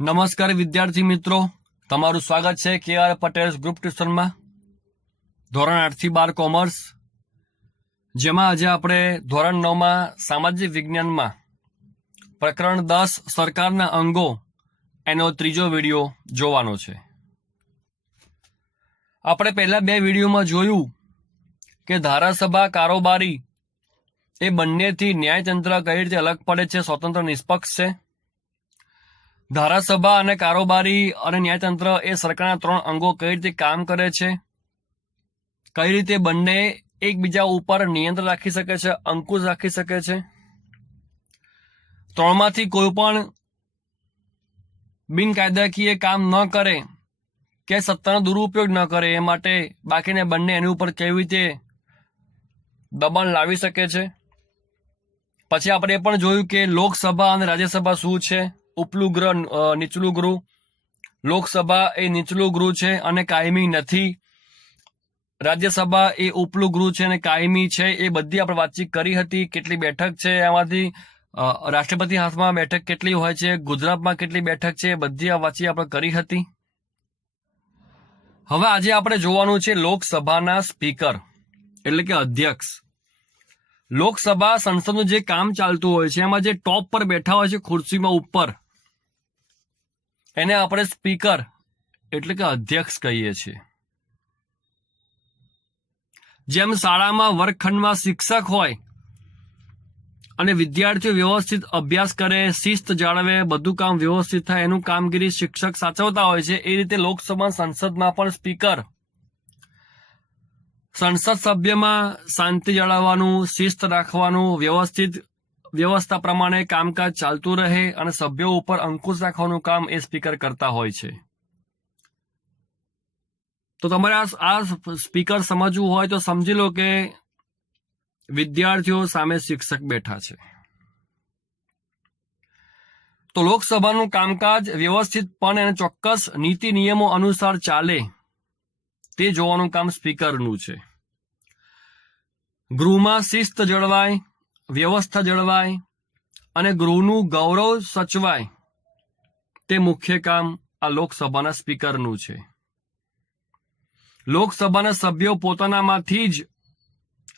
નમસ્કાર વિદ્યાર્થી મિત્રો, તમારું સ્વાગત છે KR પટેલ ગ્રુપ ટ્યુશનમાં ધોરણ 8 થી 12 કોમર્સ, જેમાં આજે આપણે ધોરણ 9માં સામાજિક વિજ્ઞાનમાં પ્રકરણ 10 સરકારના અંગો એનો ત્રીજો વિડીયો જોવાનો છે. આપણે પહેલા બે વિડીયોમાં જોયું કે ધારાસભા કારોબારી એ બંનેથી ન્યાયતંત્ર કઈ રીતે અલગ પડે છે, સ્વતંત્ર નિષ્પક્ષ છે. ધારાસભા અને કારોબારી અને ન્યાયતંત્ર એ સરકારના ત્રણ અંગો કઈ રીતે કામ કરે છે, કઈ રીતે બંને એકબીજા ઉપર નિયંત્રણ રાખી શકે છે, અંકુશ રાખી શકે છે. ત્રણમાંથી કોઈ પણ બિનકાયદાકીય કામ ન કરે કે સત્તાનો દુરુપયોગ ન કરે, એ માટે બાકીને બંને એની ઉપર કેવી રીતે દબાણ લાવી શકે છે. પછી આપણે એ પણ જોયું કે લોકસભા અને રાજ્યસભા શું છે, ઉપલું ગૃહ, નીચલું ગૃહ. લોકસભા એ નીચલું ગૃહ છે અને કાયમી નથી. રાજ્યસભા એ ઉપલું ગૃહ છે અને કાયમી છે. એ બધી આપણે વાતચીત કરી હતી. કેટલી બેઠક છે એમાંથી, રાષ્ટ્રપતિ હાથમાં બેઠક કેટલી હોય છે, ગુજરાતમાં કેટલી બેઠક છે, એ બધી આ વાતચીત આપણે કરી હતી. હવે આજે આપણે જોવાનું છે લોકસભાના સ્પીકર એટલે કે અધ્યક્ષ. લોકસભા સંસદનું જે કામ ચાલતું હોય છે એમાં જે ટોપ પર બેઠા હોય છે ખુરશીમાં ઉપર, એને આપણે સ્પીકર એટલે કે અધ્યક્ષ કહીએ છીએ. જેમ શાળામાં વર્ગખંડમાં શિક્ષક હોય અને વિદ્યાર્થીઓ વ્યવસ્થિત અભ્યાસ કરે, શિસ્ત જાળવે, બધું કામ વ્યવસ્થિત થાય, એનું કામગીરી શિક્ષક સાચવતા હોય છે, એ રીતે લોકસભા સંસદમાં પણ સ્પીકર સંસદ સભ્યમાં શાંતિ જાળવવાનું, શિસ્ત રાખવાનું, વ્યવસ્થા પ્રમાણે કામકાજ ચાલતું રહે અને સભ્યો ઉપર અંકુશ રાખવાનું કામ એ સ્પીકર કરતા હોય છે. તો તમારે આ સ્પીકર સમજવું હોય તો સમજી લો કે વિદ્યાર્થીઓ સામે શિક્ષક બેઠા છે. તો લોકસભાનું કામકાજ વ્યવસ્થિતપણે અને ચોક્કસ નીતિ નિયમો અનુસાર ચાલે તે જોવાનું કામ સ્પીકરનું છે. ગૃહમાં શિસ્ત જળવાય, વ્યવસ્થા જળવાય અને ગૃહનું ગૌરવ સચવાય, તે મુખ્ય કામ આ લોકસભાના સ્પીકરનું છે. લોકસભાના સભ્યો પોતાનામાંથી જ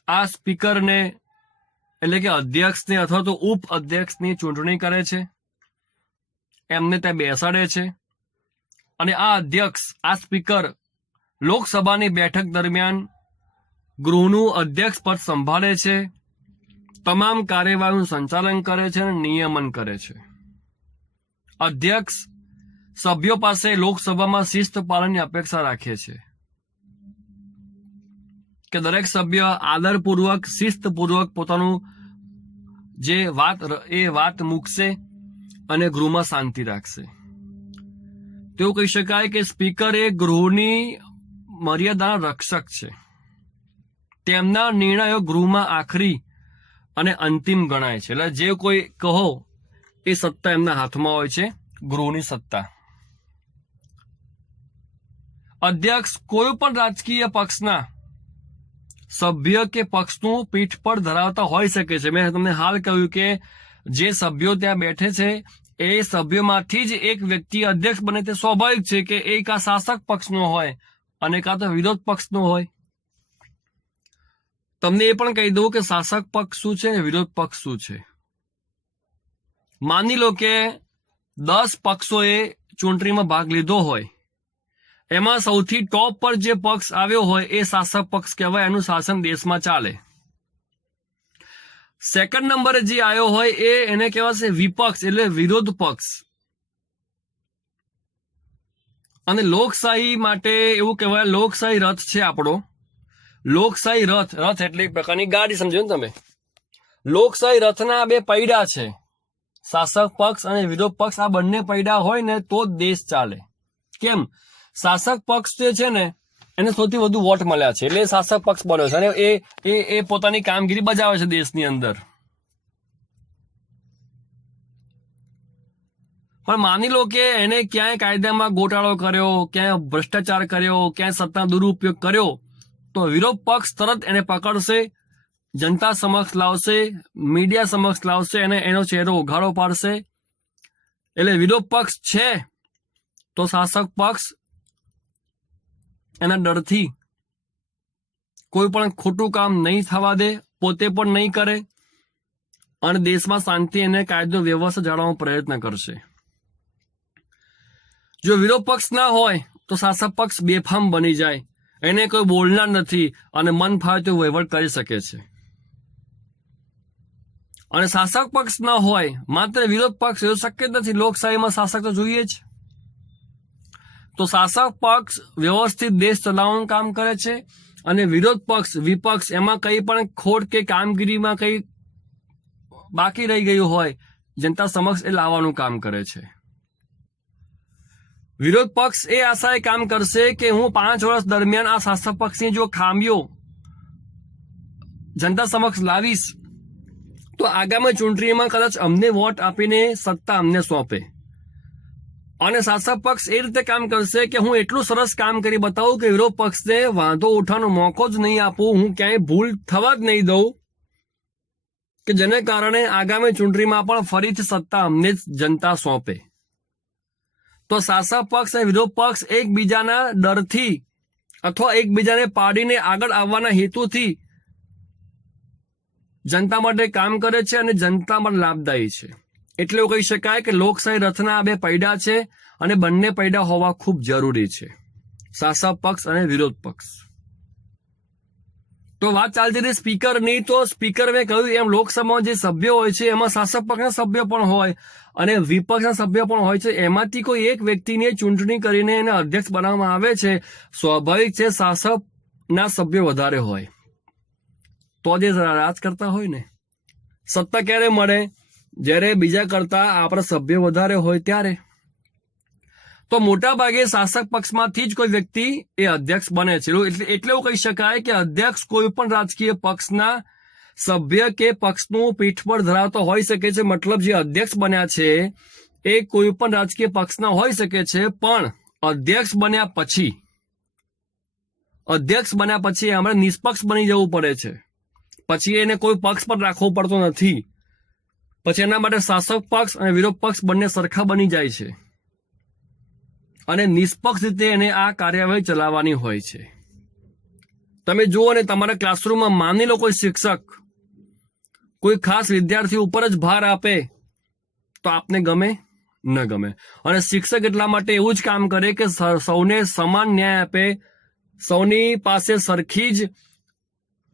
આ સ્પીકરને એટલે કે અધ્યક્ષને અથવા તો ઉપ અધ્યક્ષની ચૂંટણી કરે છે, એમને ત્યાં બેસાડે છે અને આ અધ્યક્ષ, આ સ્પીકર લોકસભાની બેઠક દરમિયાન ગૃહનું અધ્યક્ષ પદ સંભાળે છે, તમામ કાર્યવાહીનું સંચાલન કરે છે અને નિયમન કરે છે. અધ્યક્ષ સભ્યો પાસે લોકસભામાં શિસ્ત પાલનની અપેક્ષા રાખે છે કે દરેક સભ્ય આદરપૂર્વક, શિસ્તપૂર્વક પોતાનું જે વાત મૂકશે અને ગૃહમાં શાંતિ રાખશે. તેવું કહી શકાય કે સ્પીકર એ ગૃહની મર્યાદાના રક્ષક છે. તેમના નિર્ણયો ગૃહમાં આખરી અને અંતિમ ગણાય છે. એટલે જે કોઈ કહો એ સત્તા એમના હાથમાં હોય છે, ગૃહની સત્તા. અધ્યક્ષ કોઈ પણ રાજકીય પક્ષના સભ્ય કે પક્ષનું પીઠબળ ધરાવતા હોઈ શકે છે. મેં તમને હાલ કહ્યું કે જે સભ્યો ત્યાં બેઠે છે એ સભ્યોમાંથી જ એક વ્યક્તિ અધ્યક્ષ બને તે સ્વાભાવિક છે કે એ કાં શાસક પક્ષનો હોય અને કાં તો વિરોધ પક્ષનો હોય. તમને એ પણ કહી દઉં કે શાસક પક્ષ શું છે અને વિરોધ પક્ષ શું છે. માની લો કે 10 પક્ષોએ ચૂંટણીમાં ભાગ લીધો હોય, એમાં સૌથી ટોપ પર જે પક્ષ આવ્યો હોય એ શાસક પક્ષ કહેવાય, એનું શાસન દેશમાં ચાલે. સેકન્ડ નંબરે જે આવ્યો હોય એને કહેવાશે વિપક્ષ એટલે વિરોધ પક્ષ. અને લોકશાહી માટે એવું કહેવાય, લોકશાહી રથ છે આપણો. લોકશાહી રથ એટલે એક પ્રકારની ગાડી, સમજો ને તમે. લોકશાહી રથના બે પૈડા છે, શાસક પક્ષ અને વિરોધ પક્ષ. આ બંને પૈડા હોય ને તો જ દેશ ચાલે. કેમ? શાસક પક્ષ જે છે ને એને સૌથી વધુ વોટ મળ્યા છે એટલે શાસક પક્ષ બન્યો છે અને એ પોતાની કામગીરી બજાવે છે દેશની અંદર. પણ માની લો કે એને ક્યાંય કાયદામાં ગોટાળો કર્યો, ક્યાંય ભ્રષ્ટાચાર કર્યો, ક્યાંય સત્તા દુરુપયોગ કર્યો, તો વિરોધ પક્ષ તરત એને પકડશે, જનતા સમક્ષ લાવશે, મીડિયા સમક્ષ લાવશે અને એનો ચહેરો ઉઘાડો પાડશે. એટલે વિરોધ પક્ષ છે તો શાસક પક્ષ એના ડરથી કોઈ પણ ખોટું કામ નહીં થવા દે, પોતે પણ નહીં કરે અને દેશમાં શાંતિ અને કાયદો વ્યવસ્થા જાળવવાનો પ્રયત્ન કરશે. જો વિરોધ પક્ષ ના હોય તો શાસક પક્ષ બેફામ બની જાય, એને કોઈ બોલનાર નથી અને મન ફાવે તો વહીવટ કરી શકે છે. અને શાસક પક્ષ ના હોય, માત્ર વિરોધ પક્ષ, એવું શક્ય જ નથી. લોકશાહીમાં શાસક તો જોઈએ જ. તો શાસક પક્ષ વ્યવસ્થિત દેશ ચલાવવાનું કામ કરે છે અને વિરોધ પક્ષ, વિપક્ષ એમાં કંઈ પણ ખોટ કે કામગીરીમાં કંઈ બાકી રહી ગયું હોય જનતા સમક્ષ એ લાવવાનું કામ કરે છે. વિરોધ પક્ષ એ આશાએ કામ કરશે કે હું 5 વર્ષ દરમિયાન આ શાસક પક્ષની જો ખામીઓ જનતા સમક્ષ લાવીશ તો આગામી ચૂંટણીમાં કદાચ અમને વોટ આપીને સત્તા અમને સોંપે. અને શાસક પક્ષ એ રીતે કામ કરશે કે હું એટલું સરસ કામ કરી બતાવું કે વિરોધ પક્ષને વાંધો ઉઠવાનો મોકો જ નહીં આપું, હું ક્યાંય ભૂલ થવા જ નહીં દઉં, કે જેને કારણે આગામી ચૂંટણીમાં પણ ફરીથી સત્તા અમને જ જનતા સોંપે. તો શાસક પક્ષ અને વિરોધ પક્ષ એકબીજાના ડરથી અથવા એકબીજાને પાડીને આગળ આવવાના હેતુથી જનતા માટે કામ કરે છે અને જનતા માટે લાભદાયી છે. એટલે એવું કહી શકાય કે લોકશાહી રથના આ બે પૈડા છે અને બંને પૈડા હોવા ખૂબ જરૂરી છે, શાસક પક્ષ અને વિરોધ પક્ષ. તો વાત ચાલતી હતી સ્પીકરની. તો સ્પીકર મેં કહ્યું એમ લોકસભામાં જે સભ્યો હોય છે એમાં શાસક પક્ષના સભ્ય પણ હોય અને વિપક્ષના સભ્ય પણ હોય છે. એમાંથી કોઈ એક વ્યક્તિને ચૂંટણી કરીને એને અધ્યક્ષ બનાવવામાં આવે છે. સ્વાભાવિક છે શાસકના સભ્યો વધારે હોય તો જે રાજ કરતા હોય ને. સત્તા ક્યારે મળે? જ્યારે બીજા કરતા આપણા સભ્ય વધારે હોય ત્યારે. તો મોટા ભાગે શાસક પક્ષમાંથી જ કોઈ વ્યક્તિ એ અધ્યક્ષ બને છે. એટલે એવું કહી શકાય કે અધ્યક્ષ કોઈ પણ રાજકીય પક્ષના સભ્ય કે પક્ષનું પીઠબળ ધરાવતો હોઈ શકે છે. મતલબ જે અધ્યક્ષ બન્યા છે એ કોઈ પણ રાજકીય પક્ષના હોઈ શકે છે, પણ અધ્યક્ષ બન્યા પછી આપણે નિષ્પક્ષ બની જવું પડે છે. પછી એને કોઈ પક્ષ પર રાખવો પડતો નથી. પછી એના માટે શાસક પક્ષ અને વિરોધ પક્ષ બંને સરખા બની જાય છે અને નિષ્પક્ષ રીતે એને આ કાર્યવાહી ચલાવવાની હોય છે. તમે જુઓ ને તમારા ક્લાસરૂમમાં માની લો કોઈ શિક્ષક કોઈ ખાસ વિદ્યાર્થી ઉપર જ ભાર આપે તો આપને ગમે ન ગમે. અને શિક્ષક એટલા માટે એવું જ કામ કરે કે સૌને સમાન ન્યાય આપે, સૌની પાસે સરખી જ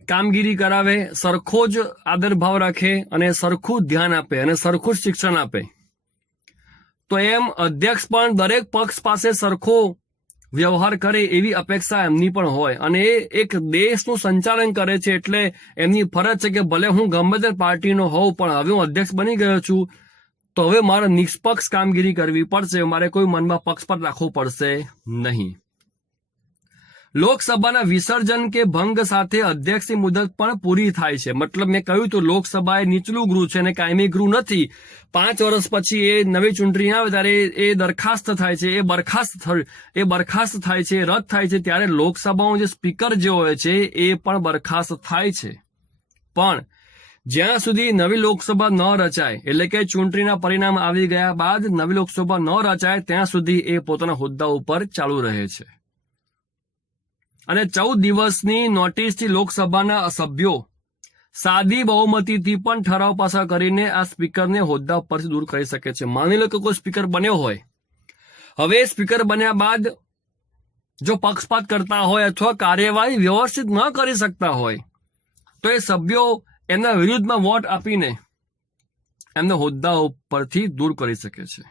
કામગીરી કરાવે, સરખો જ આદરભાવ રાખે અને સરખું ધ્યાન આપે અને સરખું જ શિક્ષણ આપે. તો એમ અધ્યક્ષ પણ દરેક પક્ષ પાસે સરખો વ્યવહાર કરે એવી અપેક્ષા એમની પણ હોય. અને એ એક દેશનું સંચાલન કરે છે એટલે એમની ફરજ છે કે ભલે હું ગમે તે પાર્ટીનો હોઉં પણ હવે હું અધ્યક્ષ બની ગયો છું તો હવે મારે નિષ્પક્ષ કામગીરી કરવી પડશે, મારે કોઈ મનમાં પક્ષપાત રાખવો પડશે નહીં. લોકસભાના વિસર્જન કે ભંગ સાથે અધ્યક્ષની મુદત પણ પૂરી થાય છે. મતલબ મેં કહ્યું તો લોકસભા એ નીચલું ગૃહ છે અને કાયમી ગૃહ નથી. 5 વર્ષ પછી એ નવી ચૂંટણી આવે ત્યારે એ દરખાસ્ત થાય છે, એ બરખાસ્ત થાય છે, રદ થાય છે. ત્યારે લોકસભાનો જે સ્પીકર જે હોય છે એ પણ બરખાસ્ત થાય છે. પણ જ્યાં સુધી નવી લોકસભા ન રચાય, એટલે કે ચૂંટણીના પરિણામ આવી ગયા બાદ નવી લોકસભા ન રચાય ત્યાં સુધી એ પોતાના હોદ્દા ઉપર ચાલુ રહે છે. અને 14 દિવસની નોટિસથી લોકસભાના સભ્યો સાદી બહુમતીથી પણ ઠરાવ પસાર કરીને આ સ્પીકરને હોદ્દા પરથી દૂર કરી શકે છે. માની લો કે કોઈ સ્પીકર બન્યો હોય, હવે સ્પીકર બન્યા બાદ જો પક્ષપાત કરતા હોય અથવા કાર્યવાહી વ્યવસ્થિત ન કરી શકતા હોય તો એ સભ્યો એમના વિરુદ્ધમાં વોટ આપીને એમને હોદ્દા પરથી દૂર કરી શકે છે.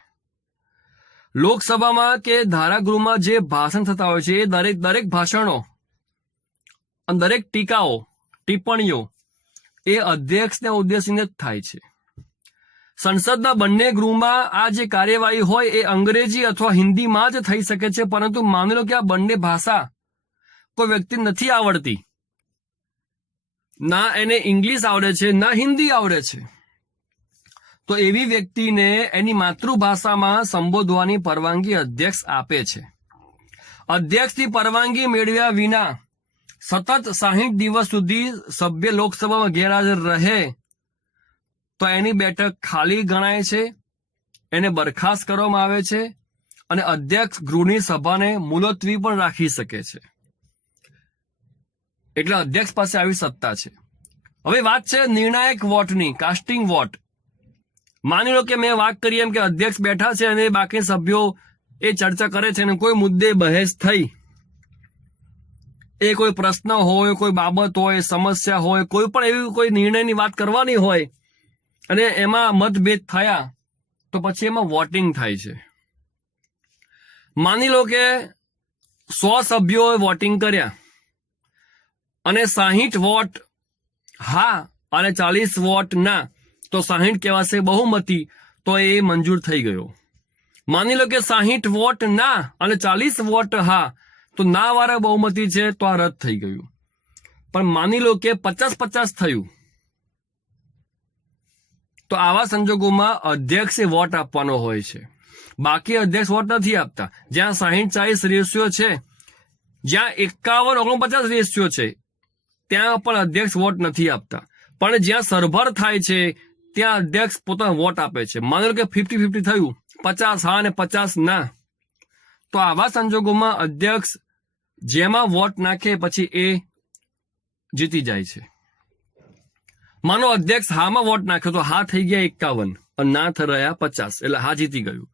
લોકસભામાં કે ધારાગૃહમાં જે ભાષણ થતા હોય છે એ દરેક ભાષણો અને દરેક ટીકાઓ, ટિપ્પણીઓ એ અધ્યક્ષને ઉદ્દેશીને જ થાય છે. સંસદના બંને ગૃહમાં આ જે કાર્યવાહી હોય એ અંગ્રેજી અથવા હિન્દીમાં જ થઈ શકે છે. પરંતુ માની લો કે આ બંને ભાષા કોઈ વ્યક્તિ નથી આવડતી, ના એને ઇંગ્લિશ આવડે છે ના હિન્દી આવડે છે, તો એવી વ્યક્તિને એની માતૃભાષામાં સંબોધવાની પરવાનગી અધ્યક્ષ આપે છે. અધ્યક્ષની પરવાનગી મેળવ્યા વિના સતત 60 દિવસ સુધી સભ્ય લોકસભામાં ગેરહાજર રહે તો એની બેઠક ખાલી ગણાય છે, એને બરખાસ્ત કરવામાં આવે છે અને અધ્યક્ષ ગૃહની સભાને મુલતવી પણ રાખી શકે છે. એટલે અધ્યક્ષ પાસે આવી સત્તા છે. હવે વાત છે નિર્ણાયક વોટની, કાસ્ટિંગ વોટ. માની લો કે મેં વાત કરી એમ કે અધ્યક્ષ બેઠા છે અને બાકી સભ્યો એ ચર્ચા કરે છે અને કોઈ મુદ્દે બહેસ થઈ, એ કોઈ પ્રશ્ન હોય, કોઈ બાબત હોય, સમસ્યા હોય, કોઈ પણ એવી કોઈ નિર્ણયની વાત કરવાની હોય અને એમાં મતભેદ થયા તો પછી એમાં વોટિંગ થાય છે. માની લો કે 100 સભ્યોએ વોટિંગ કર્યા અને 60 વોટ હા અને 40 વોટ ના, તો 60 કહેવાશે બહુમતી, તો એ મંજૂર થઈ ગયો. માની લો કે 60 વોટ ના અને 40 વોટ હા, તો ના વાળા બહુમતી છે, તો આ રદ થઈ ગયું. પણ માની લો કે 50-50 થયું, તો આવા સંજોગોમાં અધ્યક્ષે વોટ આપવાનો હોય છે. બાકી અધ્યક્ષ વોટ નથી આપતા. જ્યાં 60-40 રેશિયો છે, જ્યાં 51-49 રેશિયો છે, ત્યાં પણ અધ્યક્ષ વોટ નથી આપતા. પણ જ્યાં સરભર થાય છે ત્યાં અધ્યક્ષ પોતાનો વોટ આપે છે. માની લો કે 50-50 થયું, 50 હા અને 50 ના, તો આવા સંજોગોમાં અધ્યક્ષ જેમાં વોટ નાખે પછી એ જીતી જાય છે. માનો અધ્યક્ષ હામાં વોટ નાખ્યો તો હા થઈ ગયા 51 અને ના રહ્યા 50, એટલે હા જીતી ગયું.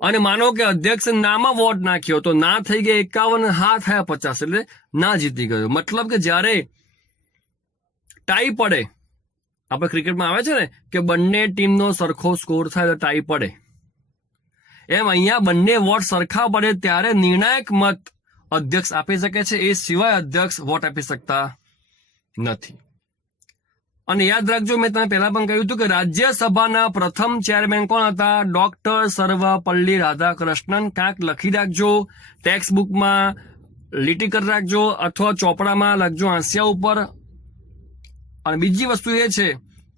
અને માનો કે અધ્યક્ષ નામાં વોટ નાખ્યો તો ના થઈ ગયા 51, હા થયા 50, એટલે ના જીતી ગયો. મતલબ કે જ્યારે ટાઈ પડે, આપણે ક્રિકેટમાં આવે છે ને કે બંને ટીમનો સરખો સ્કોર થાય તો ટાઈ પડે, એમ અહીંયા બંને વોટ સરખા પડે ત્યારે નિર્ણાયક મત અધ્યક્ષ આપી શકે છે. એ સિવાય અધ્યક્ષ વોટ આપી શકતા નથી. અને યાદ રાખજો, મેં તમે પહેલા પણ કહ્યું હતું કે રાજ્યસભાના પ્રથમ ચેરમેન કોણ હતા? ડોક્ટર સર્વપલ્લી રાધાકૃષ્ણન. કાંક લખી રાખજો, ટેક્સ્ટ બુકમાં લીટી કરી રાખજો અથવા ચોપડામાં લખજો હાંસિયા ઉપર. અને બીજી વસ્તુ એ છે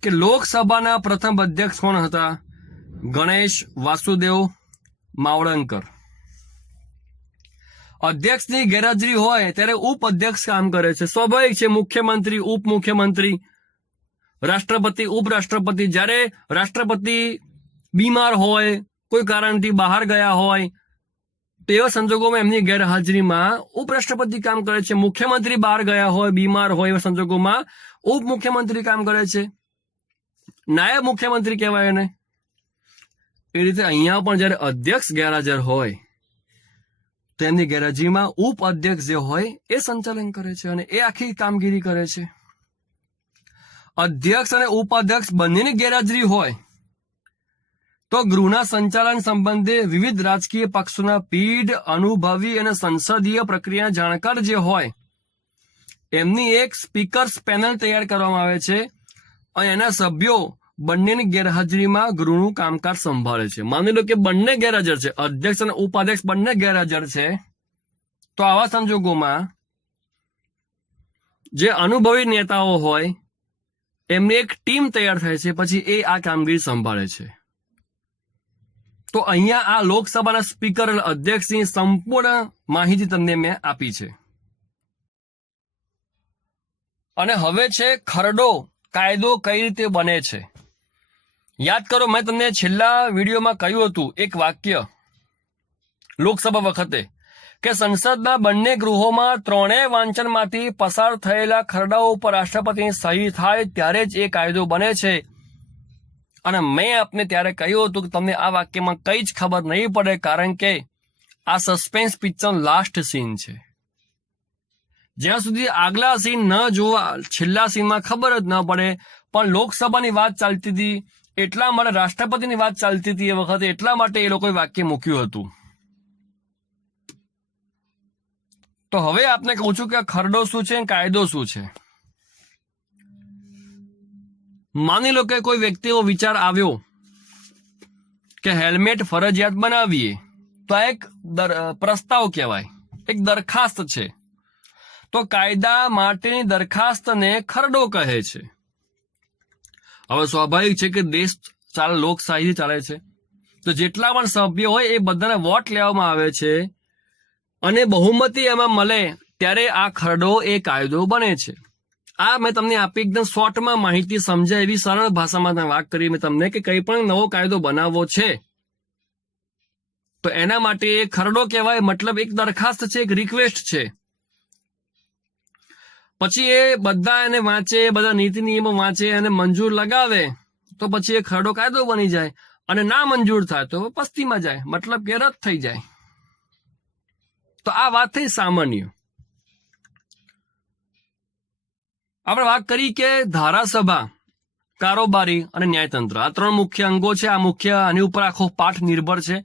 કે લોકસભાના પ્રથમ અધ્યક્ષ કોણ હતા? ગણેશ વાસુદેવ માવળંકર. અધ્યક્ષની ગેરહાજરી હોય ત્યારે ઉપાધ્યક્ષ કામ કરે છે. સ્વાભાવિક છે, મુખ્યમંત્રી, ઉપમુખ્યમંત્રી, રાષ્ટ્રપતિ, ઉપરાષ્ટ્રપતિ. જ્યારે રાષ્ટ્રપતિ બીમાર હોય, કોઈ કારણથી બહાર ગયા હોય, તેવા સંજોગોમાં એમની ગેરહાજરીમાં ઉપરાષ્ટ્રપતિ કામ કરે છે. મુખ્યમંત્રી બહાર ગયા હોય, બીમાર હોય, એવા સંજોગોમાં ઉપમુખ્યમંત્રી કામ કરે છે. નાયબ મુખ્યમંત્રી કહેવાય એને. એ રીતે અહીંયા પણ જ્યારે અધ્યક્ષ ગેરહાજર હોય તો એમની ગેરહાજરીમાં ઉપાધ્યક્ષ જે હોય એ સંચાલન કરે છે અને એ આખી કામગીરી કરે છે. અધ્યક્ષ અને ઉપાધ્યક્ષ બંનેની ગેરહાજરી હોય તો ગૃહના સંચાલન સંબંધે વિવિધ રાજકીય પક્ષોના પીઢ, અનુભવી અને સંસદીય પ્રક્રિયાના જાણકાર જે હોય એમની એક સ્પીકર્સ પેનલ તૈયાર કરવામાં આવે છે અને એના સભ્યો બંનેની ગેરહાજરીમાં ગૃહનું કામકાજ સંભાળે છે. માની લો કે બંને ગેરહાજર છે, અધ્યક્ષ અને ઉપાધ્યક્ષ બંને ગેરહાજર છે, તો આવા સંજોગોમાં જે અનુભવી નેતાઓ હોય એમની એક ટીમ તૈયાર થાય છે, પછી એ આ કામગીરી સંભાળે છે. તો અહીંયા આ લોકસભાના સ્પીકર અને અધ્યક્ષની સંપૂર્ણ માહિતી તમને મેં આપી છે. અને હવે છે ખરડો કાયદો કઈ રીતે બને છે. યાદ કરો, મેં તમને છેલ્લા વિડીયોમાં કહ્યું હતું એક વાક્ય લોકસભા વખતે કે સંસદના બંને ગૃહોમાં ત્રણેય વાંચનમાંથી પસાર થયેલા ખરડાઓ ઉપર રાષ્ટ્રપતિની સહી થાય ત્યારે જ એ કાયદો બને છે. અને મેં આપને ત્યારે કહ્યું હતું કે તમને આ વાક્યમાં કંઈ જ ખબર નહીં પડે, કારણ કે આ સસ્પેન્સ પિક્ચર લાસ્ટ સીન છે. જ્યાં સુધી આગલા સીન ન જોવા છેલ્લા સીનમાં ખબર જ ન પડે. પણ લોકસભાની વાત ચાલતી હતી એટલા માટે, રાષ્ટ્રપતિની વાત ચાલતી હતી એ વખતે, એટલા માટે એ લોકોએ વાક્ય મૂક્યું હતું. તો હવે આપને કહું છું કે ખરડો શું છે, કાયદો શું છે. માની લો કે કોઈ વ્યક્તિનો વિચાર આવ્યો કે હેલ્મેટ ફરજિયાત બનાવીએ, તો આ એક પ્રસ્તાવ કહેવાય, એક દરખાસ્ત છે. તો કાયદા માટેની દરખાસ્તને ખરડો કહે છે. હવે સ્વાભાવિક છે કે દેશ લોકશાહી ચાલે છે, તો જેટલા પણ સભ્યો હોય એ બધાને વોટ લેવામાં આવે છે અને બહુમતી એમાં મળે ત્યારે આ ખરડો એ કાયદો બને છે. આ મેં તમને આપી એકદમ શોર્ટમાં માહિતી સમજાય એવી સરળ ભાષામાં વાત કરી મેં તમને કે કંઈ પણ નવો કાયદો બનાવવો છે તો એના માટે એ ખરડો કહેવાય, મતલબ એક દરખાસ્ત છે, એક રિક્વેસ્ટ છે. પછી એ બધા એને વાંચે, બધા નીતિ નિયમો વાંચે અને મંજૂર લગાવે તો પછી એ ખરડો કાયદો બની જાય, અને ના મંજૂર થાય તો પસ્તીમાં જાય, મતલબ કે રદ થઈ જાય. તો આ વાત થઈ સામાન્ય. આપણે વાત કરી કે ધારાસભા, કારોબારી અને ન્યાયતંત્ર, આ 3 મુખ્ય અંગો છે. આની ઉપર આખો પાઠ નિર્ભર છે.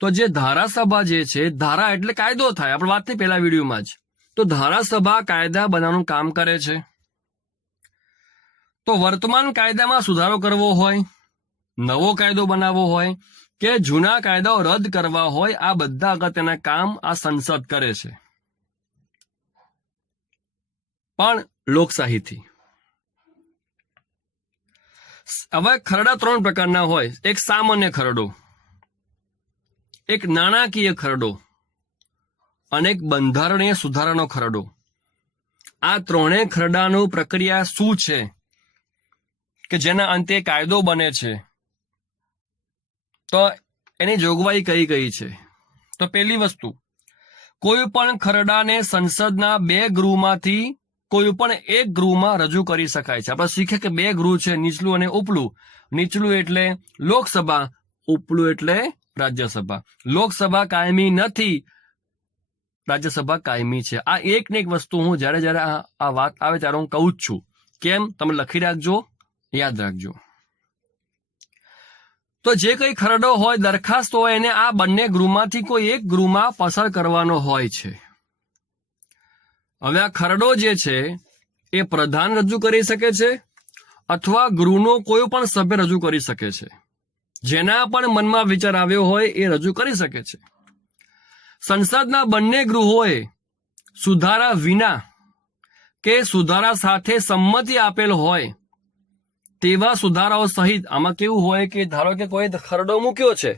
તો જે ધારાસભા જે છે, ધારા એટલે કાયદો થાય, આપણે વાત થઈ પહેલા વિડીયોમાં જ. તો ધારાસભા કાયદા બનાવવાનું કામ કરે છે. તો વર્તમાન કાયદામાં સુધારો કરવો હોય, નવો કાયદો બનાવવો હોય કે જૂના કાયદાઓ રદ કરવા હોય, આ બધા અગત્યના કામ આ સંસદ કરે છે, પણ લોકશાહીથી. હવે ખરડા 3 પ્રકારના હોય. એક સામાન્ય ખરડો, એક નાણાકીય ખરડો અને એક બંધારણીય સુધારાનો ખરડો. આ 3 ખરડાનું પ્રક્રિયા શું છે કે જેના અંતે કાયદો બને છે, તો એની જોગવાઈ કઈ કઈ છે. તો પહેલી વસ્તુ, કોઈ પણ ખરડાને સંસદના 2 ગૃહમાંથી કોઈ પણ એક ગૃહમાં રજૂ કરી શકાય છે. આપણે શીખે કે 2 ગૃહ છે, નીચલું અને ઉપલું. નીચલું એટલે લોકસભા, ઉપલું એટલે રાજ્યસભા. લોકસભા કાયમી નથી, રાજ્યસભા કાયમી છે. આ એક ને એક વસ્તુ હું જ્યારે આ વાત આવે ત્યારે હું કહું જ છું. કેમ? તમે લખી રાખજો, યાદ રાખજો. તો જે કઈ ખરડો હોય, દરખાસ્ત હોય, એને આ બંને ગૃહમાંથી કોઈ એક ગૃહમાં પસાર કરવાનો હોય છે. હવે આ ખરડો જે છે એ પ્રધાન રજૂ કરી શકે છે અથવા ગૃહનો કોઈ પણ સભ્ય રજૂ કરી શકે છે. જેના પણ મનમાં વિચાર આવ્યો હોય એ રજૂ કરી શકે છે. સંસદના બંને ગૃહોએ સુધારા વિના કે સુધારા સાથે સંમતિ આપેલ હોય તેવા સુધારાઓ સહિત, આમાં કેવું હોય કે ધારો કે કોઈ ખરડો મૂક્યો છે,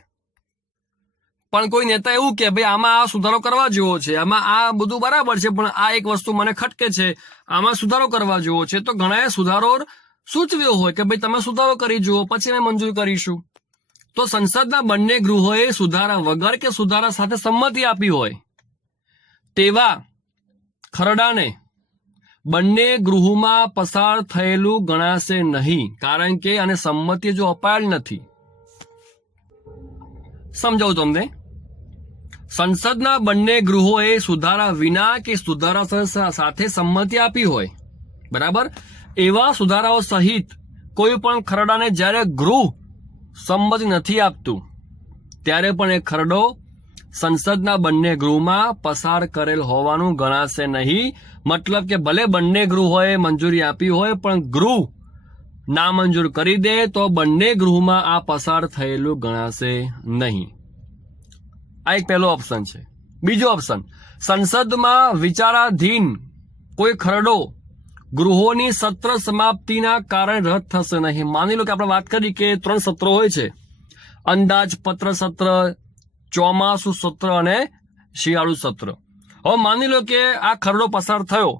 પણ કોઈ નેતા એવું કે ભાઈ આમાં આ સુધારો કરવા જેવો છે, આમાં આ બધું બરાબર છે, પણ આ એક વસ્તુ મને ખટકે છે, આમાં સુધારો કરવા જેવો છે. તો ઘણાએ સુધારો સૂચવ્યો હોય કે ભાઈ તમે સુધારો કરી જુઓ, પછી અમે મંજૂર કરીશું. તો સંસદના બંને ગૃહોએ સુધારા વગર કે સુધારા સાથે સંમતિ આપી હોય તેવા ખરડાને બંને ગૃહોમાં પસાર થયેલું ગણાશે નહીં, કારણ કે આને સંમતિ જો અપાયેલ નથી. સમજાવું તમને. સંસદના બંને ગૃહોએ સુધારા વિના કે સુધારા સાથે સંમતિ આપી હોય, બરાબર, એવા સુધારાઓ સહિત કોઈ પણ ખરડાને જ્યારે ગૃહ સંમતિ નથી આપતું ત્યારે પણ એ ખરડો સંસદના બંને ગૃહમાં પસાર કરેલ હોવાનું ગણાશે નહીં. મતલબ કે ભલે બંને ગૃહોએ મંજૂરી આપી હોય પણ ગૃહ નામંજૂર કરી દે તો બંને ગૃહમાં આ પસાર થયેલું ગણાશે નહીં. આ એક પહેલો ઓપ્શન છે. બીજો ઓપ્શન, સંસદમાં વિચારાધીન કોઈ ખરડો ગૃહોની સત્ર સમાપ્તિના કારણે રદ થશે નહીં. માની લો કે આપણે વાત કરી કે 3 સત્રો હોય છે, અંદાજપત્ર સત્ર, ચોમાસુ સત્ર અને શિયાળુ સત્ર. હવે માની લો કે આ ખરડો પસાર થયો,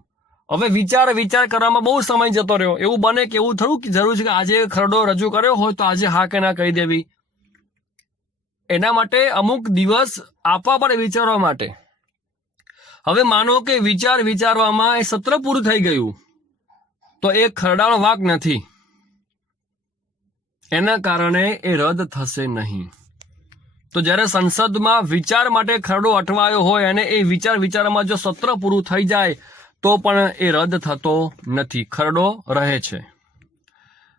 હવે વિચાર કરવામાં બહુ સમય જતો રહ્યો. એવું બને કે એવું થયું કે જરૂર છે કે આજે ખરડો રજૂ કર્યો હોય તો આજે હા કે ના કહી દેવી. એના માટે અમુક દિવસ આપવા પડે વિચારવા માટે. હવે માનો કે વિચારવામાં એ સત્ર પૂરું થઈ ગયું તો એ ખરડાનો વાંક નથી, એના કારણે એ રદ થશે નહીં. તો જ્યારે સંસદમાં વિચાર માટે ખરડો અટવાયો હોય અને એ વિચારમાં જો સત્ર પૂરું થઈ જાય તો પણ એ રદ થતો નથી, ખરડો રહે છે.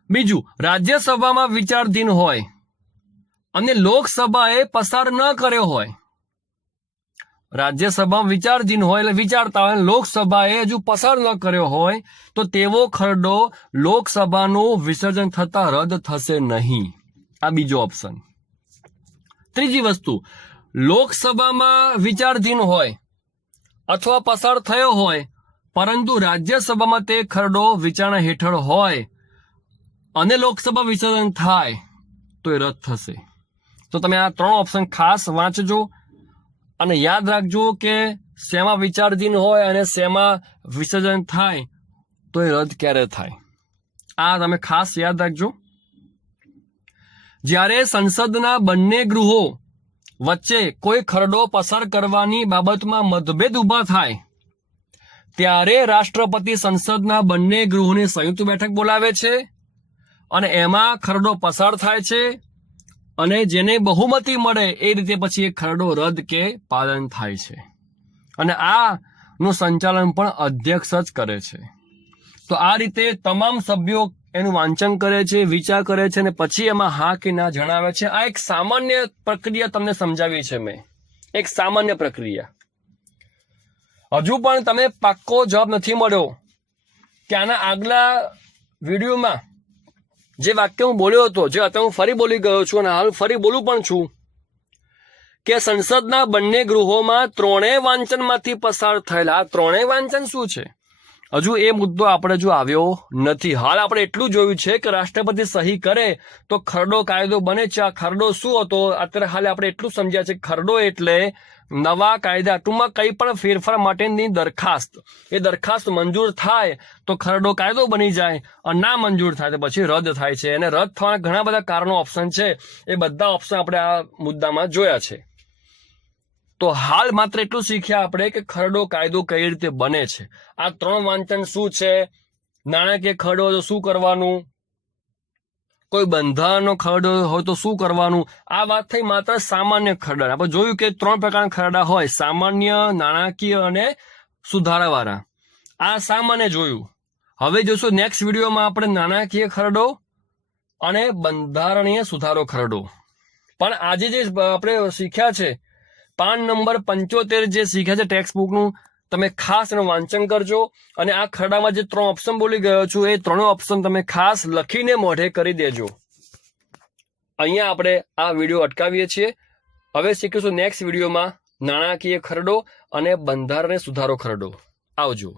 બીજું, રાજ્યસભામાં વિચારાધીન હોય અને લોકસભાએ પસાર ન કર્યો હોય. રાજ્યસભામાં વિચારાધીન હોય એટલે વિચારતા હોય, લોકસભાએ હજુ પસાર ન કર્યો હોય તો તેવો ખરડો લોકસભાનું વિસર્જન થતા રદ થશે નહીં. આ બીજો ઓપ્શન. ત્રીજી વસ્તુ, લોકસભામાં વિચારાધીન હોય અથવા પસાર થયો હોય પરંતુ રાજ્યસભામાં તે ખરડો વિચારણા હેઠળ હોય અને લોકસભા વિસર્જન થાય તો એ રદ થશે. તો તમે આ 3 ઓપ્શન ખાસ વાંચજો અને યાદ રાખજો કે શેમાં વિચારાધીન હોય અને શેમાં વિસર્જન થાય તો એ રદ ક્યારે થાય. આ તમે ખાસ યાદ રાખજો. જ્યારે સંસદના બંને ગૃહો વચ્ચે કોઈ ખરડો પસાર કરવાની બાબતમાં મતભેદ ઉભા થાય ત્યારે રાષ્ટ્રપતિ સંસદના બંને ગૃહોની સંયુક્ત બેઠક બોલાવે છે અને એમાં ખરડો પસાર થાય છે અને જેને બહુમતી મળે એ રીતે પછી એ ખરડો રદ કે પાલન થાય છે અને આનું સંચાલન પણ અધ્યક્ષ જ કરે છે. તો આ રીતે તમામ સભ્યો એનું વાંચન કરે છે, વિચાર કરે છે અને પછી એમાં હા કે ના જણાવે છે. આ એક સામાન્ય પ્રક્રિયા તમને સમજાવી છે મેં, એક સામાન્ય પ્રક્રિયા. હજુ પણ તમે પાક્કો જવાબ નથી મળ્યો કે આના આગલા વિડીયોમાં જે વાક્ય હું બોલ્યો હતો, જે અત્યારે હું ફરી બોલી ગયો છું અને હાલ ફરી બોલું પણ છું કે સંસદના બંને ગૃહોમાં ત્રણેય વાંચનમાંથી પસાર થયેલા આ ત્રણેય વાંચન શું છે, હજુ એ મુદ્દો આપણે જો આવ્યો નથી. હાલ આપણે એટલું જોયું છે કે રાષ્ટ્રપતિ સહી કરે તો ખરડો કાયદો બને છે. આ ખરડો શું હતો અત્યારે હાલ આપણે એટલું સમજ્યા છે. ખરડો એટલે નવા કાયદા, ટૂંકમાં કંઈ પણ ફેરફાર માટેની દરખાસ્ત. એ દરખાસ્ત મંજૂર થાય તો ખરડો કાયદો બની જાય અને ના મંજૂર થાય તો પછી રદ થાય છે. અને રદ થવાના ઘણા બધા કારણો ઓપ્શન છે, એ બધા ઓપ્શન આપણે આ મુદ્દામાં જોયા છે. તો હાલ માત્ર એટલું શીખ્યા આપણે કે ખરડો કાયદો કઈ રીતે બને છે. આ ત્રણ વાંચન શું છે, નાણાકીય ખરડો હોય તો શું કરવાનું, કોઈ બંધારણનો ખરડો હોય તો શું કરવાનું. આ વાત થઈ માત્ર સામાન્ય ખરડા. આપણે જોયું કે ત્રણ પ્રકારના ખરડા હોય, સામાન્ય, નાણાકીય અને સુધારાવાળા. આ સામાન્ય જોયું. હવે જોશું નેક્સ્ટ વિડીયોમાં આપણે નાણાકીય ખરડો અને બંધારણીય સુધારો ખરડો. પણ આજે જે આપણે શીખ્યા છે પાન નંબર 75 જે શીખ્યા છે ટેક્સ્ટ બુકનું, તમે ખાસ એનું વાંચન કરજો. અને આ ખરડામાં જે ત્રણ ઓપ્શન બોલી ગયો છું એ ત્રણેય ઓપ્શન તમે ખાસ લખીને મોઢે કરી દેજો. અહીંયા આપણે આ વિડીયો અટકાવીએ છીએ. હવે શીખીશું નેક્સ્ટ વિડીયોમાં નાણાકીય ખરડો અને બંધારણીય સુધારો ખરડો. આવજો.